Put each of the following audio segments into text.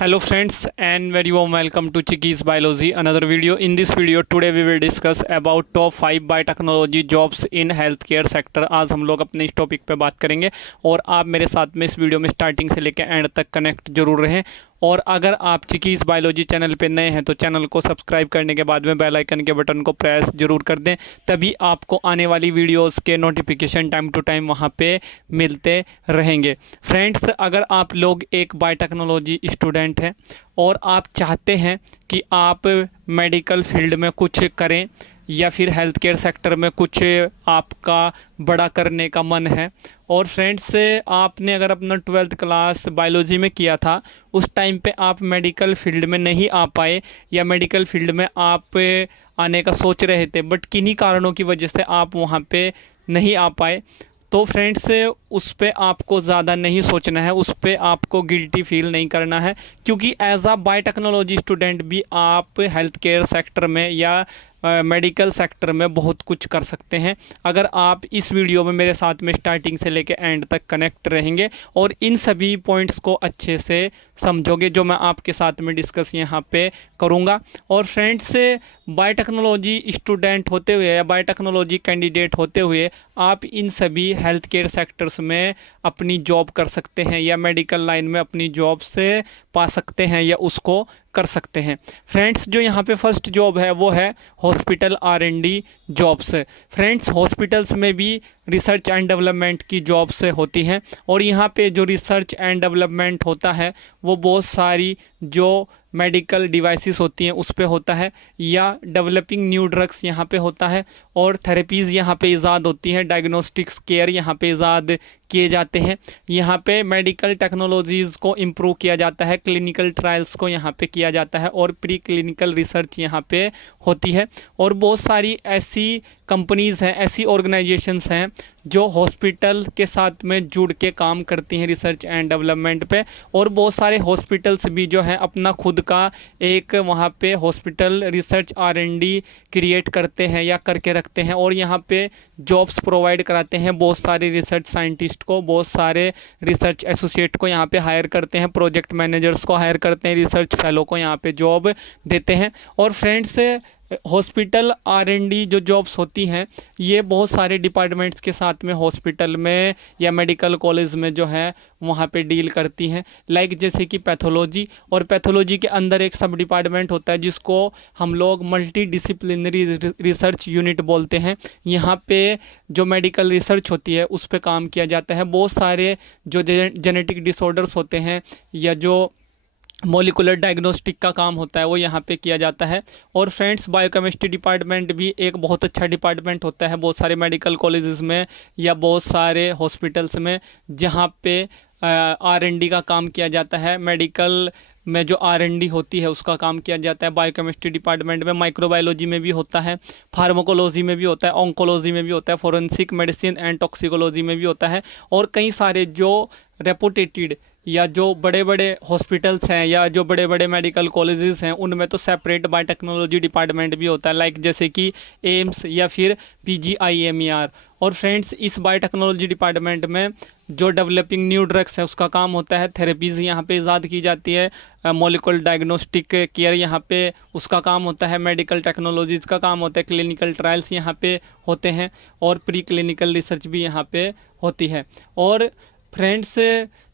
Hello friends and very warm welcome to Chickies Biology, another video. In this video today we will discuss about top 5 biotechnology jobs in healthcare sector। आज हम लोग अपने इस topic पे बात करेंगे और आप मेरे साथ में इस वीडियो में स्टार्टिंग से लेकर एंड तक कनेक्ट जरूर रहें। और अगर आप चिकीज़ बायोलॉजी चैनल पे नए हैं तो चैनल को सब्सक्राइब करने के बाद में बेल आइकन के बटन को प्रेस जरूर कर दें, तभी आपको आने वाली वीडियोस के नोटिफिकेशन टाइम टू टाइम वहाँ पे मिलते रहेंगे। फ्रेंड्स, अगर आप लोग एक बायोटेक्नोलॉजी स्टूडेंट हैं और आप चाहते हैं कि आप मेडिकल फील्ड में कुछ करें या फिर हेल्थ केयर सेक्टर में कुछ आपका बड़ा करने का मन है, और फ्रेंड्स आपने अगर अपना 12th क्लास बायोलॉजी में किया था, उस टाइम पे आप मेडिकल फील्ड में नहीं आ पाए या मेडिकल फील्ड में आप आने का सोच रहे थे बट किन्हीं कारणों की वजह से आप वहाँ पे नहीं आ पाए, तो फ्रेंड्स उस पर आपको ज़्यादा नहीं सोचना है, उस पर आपको गिल्टी फील नहीं करना है, क्योंकि एज आ बायोटेक्नोलॉजी स्टूडेंट भी आप हेल्थ केयर सेक्टर में या मेडिकल सेक्टर में बहुत कुछ कर सकते हैं अगर आप इस वीडियो में मेरे साथ में स्टार्टिंग से लेकर एंड तक कनेक्ट रहेंगे और इन सभी पॉइंट्स को अच्छे से समझोगे जो मैं आपके साथ में डिस्कस यहाँ पे करूँगा। और फ्रेंड्स, बायोटेक्नोलॉजी स्टूडेंट होते हुए या बायोटेक्नोलॉजी कैंडिडेट होते हुए आप इन सभी हेल्थ केयर सेक्टर्स में अपनी जॉब कर सकते हैं या मेडिकल लाइन में अपनी जॉब से पा सकते हैं या उसको कर सकते हैं। फ्रेंड्स, जो यहाँ पे फर्स्ट जॉब है वो है hospital R&D jobs. Friends, hospitals में भी रिसर्च एंड डेवलपमेंट की जॉब्स होती हैं और यहाँ पे जो रिसर्च एंड डेवलपमेंट होता है वो बहुत सारी जो मेडिकल डिवाइसेस होती हैं उस पे होता है, या डेवलपिंग न्यू ड्रग्स यहाँ पे होता है, और थेरेपीज़ यहाँ पे ईजाद होती हैं, डायग्नोस्टिक्स केयर यहाँ पे ईजाद किए जाते हैं, यहाँ पे मेडिकल टेक्नोलॉजीज़ को इम्प्रूव किया जाता है, क्लिनिकल ट्रायल्स को यहाँ पे किया जाता है और प्री क्लिनिकल रिसर्च यहाँ पे होती है। और बहुत सारी ऐसी कंपनीज़ हैं, ऐसी ऑर्गेनाइजेशंस हैं जो हॉस्पिटल के साथ में जुड़ के काम करती हैं रिसर्च एंड डेवलपमेंट पे, और बहुत सारे हॉस्पिटल्स भी जो हैं अपना खुद का एक वहाँ पे हॉस्पिटल रिसर्च R&D क्रिएट करते हैं या करके रखते हैं और यहाँ पे जॉब्स प्रोवाइड कराते हैं बहुत सारे रिसर्च साइंटिस्ट को, बहुत सारे रिसर्च एसोसिएट को यहाँ पे हायर करते हैं, प्रोजेक्ट मैनेजर्स को हायर करते हैं, रिसर्च फेलो को यहाँ पे जॉब देते हैं। और फ्रेंड्स, हॉस्पिटल R&D जो जॉब्स होती हैं ये बहुत सारे डिपार्टमेंट्स के साथ में हॉस्पिटल में या मेडिकल कॉलेज में जो है वहाँ पे डील करती हैं, लाइक जैसे कि पैथोलॉजी, और पैथोलॉजी के अंदर एक सब डिपार्टमेंट होता है जिसको हम लोग मल्टी डिसिप्लिनरी रिसर्च यूनिट बोलते हैं। यहाँ पे जो मेडिकल रिसर्च होती है उस पर काम किया जाता है, बहुत सारे जो जेनेटिक डिसऑर्डर्स होते हैं या जो मॉलिकुलर डायग्नोस्टिक का काम होता है वो यहाँ पे किया जाता है। और फ्रेंड्स, बायोकेमिस्ट्री डिपार्टमेंट भी एक बहुत अच्छा डिपार्टमेंट होता है बहुत सारे मेडिकल कॉलेजेस में या बहुत सारे हॉस्पिटल्स में, जहाँ पे R&D का काम किया जाता है, मेडिकल में जो R&D होती है उसका काम किया जाता है। बायोकेमिस्ट्री डिपार्टमेंट में माइक्रोबायोलॉजी में भी होता है, फार्माकोलॉजी में भी होता है, ऑन्कोलॉजी में भी होता है, फोरेंसिक मेडिसिन एंड टॉक्सिकोलॉजी में भी होता है, और कई सारे जो रेपुटेटेड या जो बड़े बड़े हॉस्पिटल्स हैं या जो बड़े बड़े मेडिकल कॉलेजेस हैं उनमें तो सेपरेट बायोटेक्नोलॉजी डिपार्टमेंट भी होता है, लाइक जैसे कि एम्स या फिर PGIMER। और फ्रेंड्स, इस बायोटेक्नोलॉजी डिपार्टमेंट में जो डेवलपिंग न्यू ड्रग्स है उसका काम होता है, थेरेपीज़ यहाँ पे ईजाद की जाती है, मॉलिक्यूलर डायग्नोस्टिक केयर यहाँ पे उसका काम होता है, मेडिकल टेक्नोलॉजीज़ का काम होता है, क्लिनिकल ट्रायल्स यहाँ पे होते हैं और प्री क्लिनिकल रिसर्च भी यहाँ पे होती है। और फ्रेंड्स,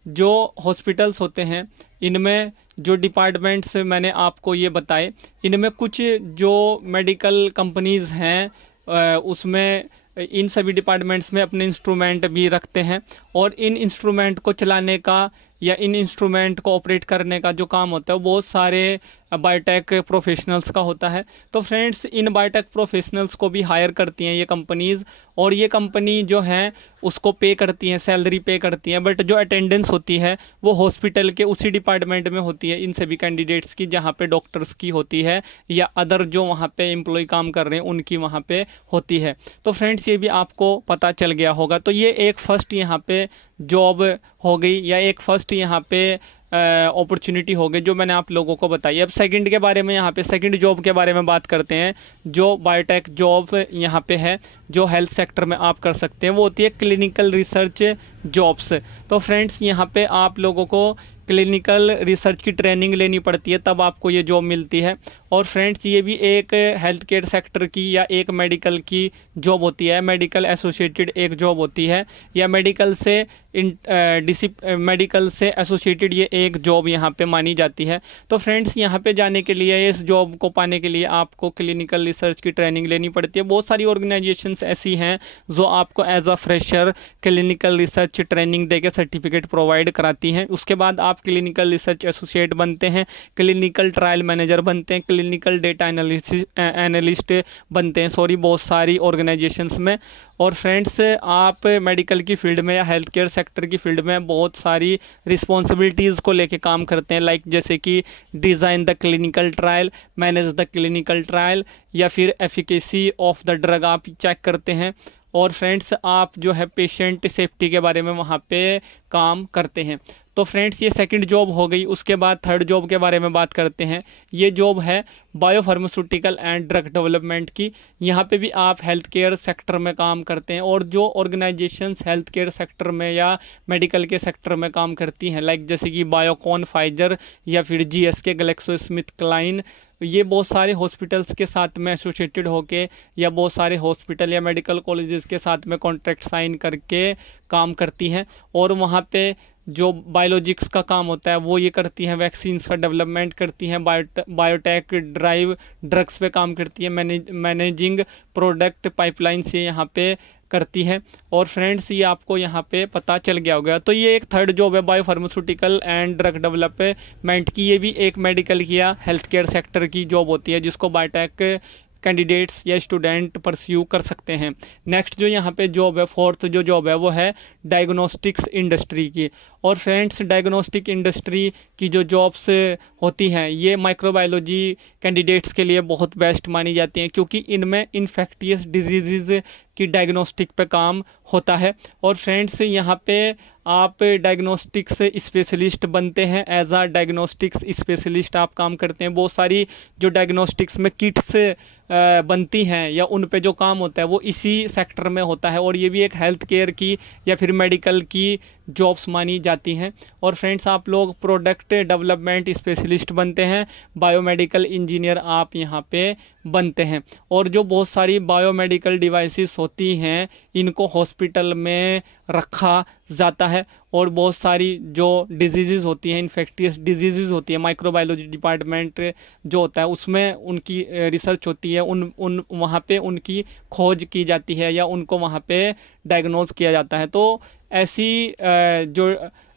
जो हॉस्पिटल्स होते हैं इनमें जो डिपार्टमेंट्स मैंने आपको ये बताए, इनमें कुछ जो मेडिकल कंपनीज़ हैं उसमें इन सभी डिपार्टमेंट्स में अपने इंस्ट्रूमेंट भी रखते हैं, और इन इंस्ट्रूमेंट को चलाने का या इन इंस्ट्रूमेंट को ऑपरेट करने का जो काम होता है वो बहुत सारे बायोटेक प्रोफेशनल्स का होता है। तो फ्रेंड्स, इन बायोटेक प्रोफेशनल्स को भी हायर करती हैं ये कंपनीज़, और ये कंपनी जो हैं उसको पे करती हैं, सैलरी पे करती हैं, बट जो अटेंडेंस होती है वो हॉस्पिटल के उसी डिपार्टमेंट में होती है इन सभी कैंडिडेट्स की, जहाँ पे डॉक्टर्स की होती है या अदर जो वहाँ पे एम्प्लॉय काम कर रहे हैं उनकी वहाँ पे होती है। तो फ्रेंड्स, ये भी आपको पता चल गया होगा। तो ये एक फ़र्स्ट यहाँ पे जॉब हो गई या एक फ़र्स्ट यहाँ पे अपॉर्चुनिटी हो गई जो मैंने आप लोगों को बताई। अब सेकंड के बारे में, यहाँ पे सेकंड जॉब के बारे में बात करते हैं। जो बायोटेक जॉब यहाँ पे है जो हेल्थ सेक्टर में आप कर सकते हैं वो होती है क्लिनिकल रिसर्च जॉब्स। तो फ्रेंड्स यहाँ पे आप लोगों को क्लिनिकल रिसर्च की ट्रेनिंग लेनी पड़ती है, तब आपको ये जॉब मिलती है। और फ्रेंड्स ये भी एक हेल्थ केयर सेक्टर की या एक मेडिकल की जॉब होती है, मेडिकल एसोसिएटेड एक जॉब होती है, या मेडिकल से मेडिकल से एसोसिएटेड ये एक जॉब यहाँ पे मानी जाती है। तो फ्रेंड्स यहाँ पे जाने के लिए, इस जॉब को पाने के लिए आपको क्लिनिकल रिसर्च की ट्रेनिंग लेनी पड़ती है। बहुत सारी ऑर्गेनाइजेशंस ऐसी हैं जो आपको as a fresher clinical research training देके सर्टिफिकेट प्रोवाइड कराती हैं। उसके बाद आप क्लिनिकल रिसर्च एसोसिएट बनते हैं, क्लिनिकल ट्रायल मैनेजर बनते हैं, क्लिनिकल डेटा एनालिस्ट बनते हैं, बहुत सारी ऑर्गेनाइजेशंस में। और फ्रेंड्स आप मेडिकल की फील्ड में या हेल्थ केयर सेक्टर की फील्ड में बहुत सारी रिस्पॉन्सिबिलिटीज़ को लेके काम करते हैं, लाइक जैसे कि design the clinical trial, manage the clinical trial, या फिर एफिकेसी ऑफ द ड्रग आप चेक करते हैं। और फ्रेंड्स आप जो है पेशेंट सेफ्टी के बारे में वहाँ पे काम करते हैं। तो फ्रेंड्स ये सेकंड जॉब हो गई। उसके बाद थर्ड जॉब के बारे में बात करते हैं। ये जॉब है बायोफार्मास्यूटिकल एंड ड्रग डेवलपमेंट की। यहाँ पे भी आप हेल्थ केयर सेक्टर में काम करते हैं, और जो ऑर्गेनाइजेशंस हेल्थ केयर सेक्टर में या मेडिकल के सेक्टर में काम करती हैं, लाइक जैसे कि बायोकॉन, फाइजर, या फिर GSK, ग्लेक्सोस्मिथक्लाइन, ये बहुत सारे हॉस्पिटल्स के साथ में एसोसिएटेड होके, या बहुत सारे हॉस्पिटल या मेडिकल कॉलेजेस के साथ में कॉन्ट्रैक्ट साइन करके काम करती हैं। और वहाँ पे जो बायोलॉजिक्स का काम होता है वो ये करती हैं, वैक्सीन्स का डेवलपमेंट करती हैं, बायोटेक ड्राइव ड्रग्स पे काम करती है, मैनेजिंग प्रोडक्ट पाइपलाइन से यहाँ पे करती है। और फ्रेंड्स ये आपको यहाँ पे पता चल गया होगा। तो ये एक थर्ड जॉब है बायोफार्मास्यूटिकल एंड ड्रग डेवलपमेंट की। ये भी एक मेडिकल या हेल्थ केयर सेक्टर की जॉब होती है, जिसको बायोटेक कैंडिडेट्स या स्टूडेंट परस्यू कर सकते हैं। नेक्स्ट जो यहाँ पे जॉब है, फोर्थ जो जॉब है, वो है डायग्नोस्टिक्स इंडस्ट्री की। और फ्रेंड्स डायग्नोस्टिक इंडस्ट्री की जो जॉब्स होती हैं, ये माइक्रोबायोलॉजी कैंडिडेट्स के लिए बहुत बेस्ट मानी जाती हैं, क्योंकि इनमें इन्फेक्टियस डिजीज़ की डायग्नोस्टिक पे काम होता है। और फ्रेंड्स यहाँ पे आप डायग्नोस्टिक्स स्पेशलिस्ट बनते हैं, एज आ डायग्नोस्टिक्स स्पेशलिस्ट आप काम करते हैं। बहुत सारी जो डायग्नोस्टिक्स में किट्स बनती हैं या उन पे जो काम होता है वो इसी सेक्टर में होता है। और ये भी एक हेल्थ केयर की या फिर मेडिकल की जॉब्स मानी जाती हैं। और फ्रेंड्स आप लोग प्रोडक्ट डेवलपमेंट स्पेशलिस्ट बनते हैं, बायोमेडिकल इंजीनियर आप यहाँ पे बनते हैं। और जो बहुत सारी बायोमेडिकल डिवाइसेस होती हैं, इनको हॉस्पिटल में रखा जाता है। और बहुत सारी जो डिजीज़ होती हैं, इन्फेक्टियस डिजीज़ होती है, माइक्रोबायोलॉजी डिपार्टमेंट जो होता है उसमें उनकी रिसर्च होती है, उन वहाँ पे उनकी खोज की जाती है, या उनको वहाँ पे डायग्नोज किया जाता है। तो ऐसी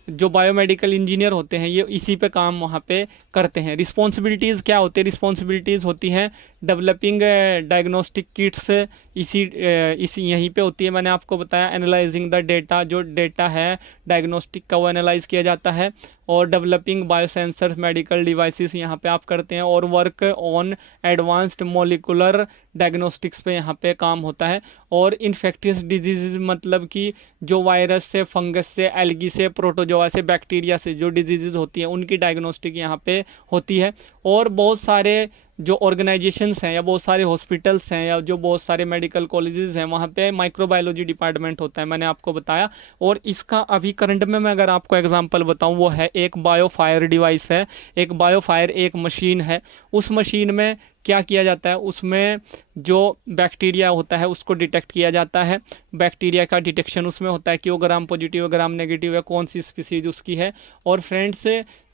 जो बायोमेडिकल इंजीनियर होते हैं, ये इसी पे काम वहाँ पे करते हैं। रिस्पॉन्सिबिलिटीज़ क्या होती है? रिस्पॉन्सिबिलिटीज़ होती हैं डेवलपिंग डायग्नोस्टिक किट्स, इसी यहीं पे होती है। मैंने आपको बताया एनालाइजिंग द डेटा, जो डेटा है डायग्नोस्टिक का वो एनालाइज किया जाता है। और डेवलपिंग बायोसेंसर्स मेडिकल डिवाइसेस यहाँ पे आप करते हैं। और work on advanced molecular diagnostics पे यहाँ पे काम होता है। और इन्फेक्टियस डिजीज़ मतलब कि जो वायरस से, फंगस से, एल्गी से, प्रोटोजोआ से, बैक्टीरिया से जो डिजीज़ होती हैं, उनकी डायग्नोस्टिक यहाँ पे होती है। और बहुत सारे जो ऑर्गेनाइजेशंस हैं या बहुत सारे हॉस्पिटल्स हैं या जो बहुत सारे मेडिकल कॉलेजेस हैं, वहाँ पे माइक्रोबायोलॉजी डिपार्टमेंट होता है, मैंने आपको बताया। और इसका अभी करंट में मैं अगर आपको एग्जांपल बताऊं, वो है एक बायोफायर डिवाइस है। एक बायोफायर एक मशीन है। उस मशीन में क्या किया जाता है? उसमें जो बैक्टीरिया होता है उसको डिटेक्ट किया जाता है। बैक्टीरिया का डिटेक्शन उसमें होता है कि वो ग्राम पॉजिटिव है, ग्राम नेगेटिव है, कौन सी स्पीसीज उसकी है। और फ्रेंड्स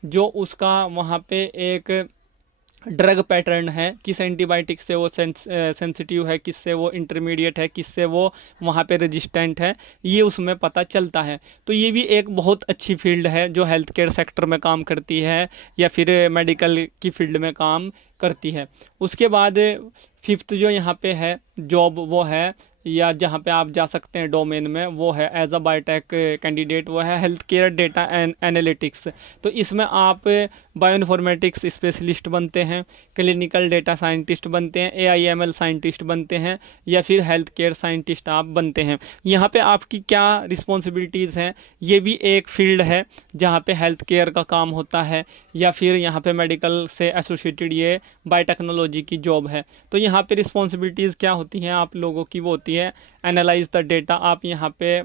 जो उसका वहाँ पे एक ड्रग पैटर्न है, किस एंटीबायोटिक से वो सेंसिटिव है, किससे वो इंटरमीडिएट है, किससे वो वहाँ पे रेजिस्टेंट है, ये उसमें पता चलता है। तो ये भी एक बहुत अच्छी फील्ड है जो हेल्थ केयर सेक्टर में काम करती है या फिर मेडिकल की फील्ड में काम करती है। उसके बाद फिफ्थ जो यहाँ पे है जॉब, वो है या जहाँ पे आप जा सकते हैं डोमेन में, वो है एज अ बायोटेक कैंडिडेट, वो है हेल्थ केयर डेटा एनालिटिक्स। तो इसमें आप बायोइन्फॉर्मेटिक्स स्पेशलिस्ट बनते हैं, क्लिनिकल डेटा साइंटिस्ट बनते हैं, AIML साइंटिस्ट बनते हैं, या फिर हेल्थ केयर साइंटिस्ट आप बनते हैं। यहाँ पे आपकी क्या रिस्पॉन्सिबिलिटीज़ हैं? ये भी एक फील्ड है जहाँ पे हेल्थ केयर का काम होता है, या फिर यहाँ पे मेडिकल से एसोसिएटेड ये बायोटेक्नोलॉजी की जॉब है। तो यहाँ पे रिस्पॉन्सिबिलिटीज़ क्या होती हैं आप लोगों की? वो होती होती है एनालाइज द डेटा। आप यहाँ पे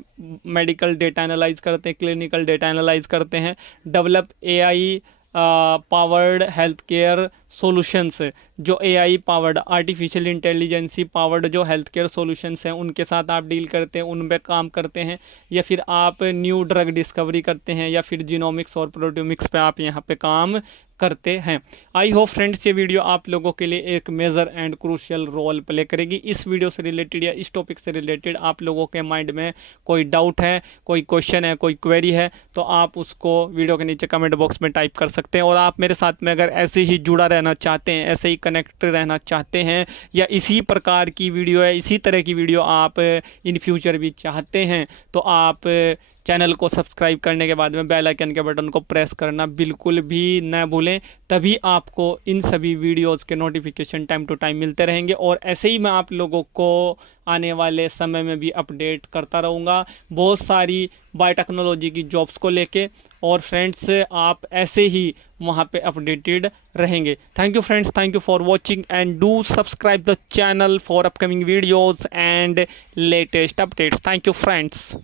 मेडिकल डेटा एनालाइज करते हैं, क्लिनिकल डेटा एनालाइज करते हैं। Develop AI powered health care solutions, जो AI powered artificial intelligence powered जो हेल्थ केयर सॉल्यूशंस हैं उनके साथ आप डील करते हैं, उन पे काम करते हैं, या फिर आप न्यू ड्रग डिस्कवरी करते हैं, या फिर जीनोमिक्स और प्रोटियोमिक्स पे आप यहाँ पे काम करते हैं। आई होप फ्रेंड्स ये वीडियो आप लोगों के लिए एक major and crucial role play करेगी। इस वीडियो से रिलेटेड या इस टॉपिक से रिलेटेड आप लोगों के माइंड में कोई डाउट है, कोई क्वेश्चन है, कोई क्वेरी है, तो आप उसको वीडियो के नीचे कमेंट बॉक्स में टाइप कर सकते हैं। और आप मेरे साथ में अगर ऐसे ही जुड़ा रहना चाहते हैं, ऐसे ही कनेक्ट रहना चाहते हैं, या इसी प्रकार की वीडियो है, इसी तरह की वीडियो आप इन फ्यूचर भी चाहते हैं, तो आप चैनल को सब्सक्राइब करने के बाद में बेल आइकन के बटन को प्रेस करना बिल्कुल भी न भूलें। तभी आपको इन सभी वीडियोस के नोटिफिकेशन टाइम टू टाइम मिलते रहेंगे, और ऐसे ही मैं आप लोगों को आने वाले समय में भी अपडेट करता रहूँगा बहुत सारी बायोटेक्नोलॉजी की जॉब्स को लेके। और फ्रेंड्स आप ऐसे ही वहाँ पे अपडेटेड रहेंगे। Thank you friends, thank you for watching and do subscribe the channel for upcoming videos and latest updates. Thank you friends.